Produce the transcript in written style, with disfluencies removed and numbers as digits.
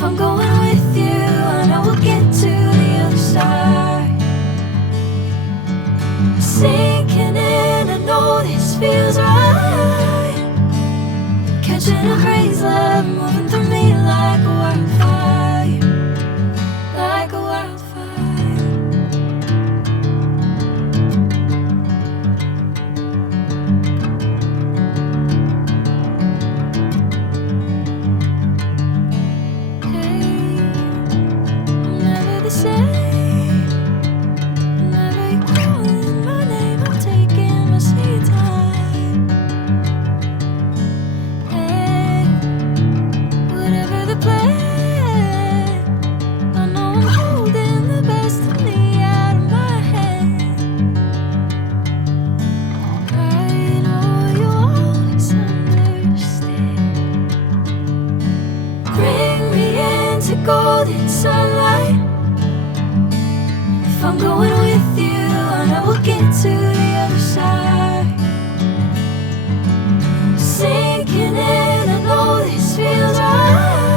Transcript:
If I'm going with you, I know we'll get to the other side. Sinking in, I know this feels right. Catching a crazy love, moving through me like a wildfire, like a wildfire. Hey, I'm never the same. Whenever you're calling my name, I'm taking my sweet time. Hey, whatever the plan, I know I'm holding the best of me out of my hand. I know you always understand. Bring me into golden sunlight. If I'm going with you, I know we'll get to the other side. Sinking in, I know this feels right.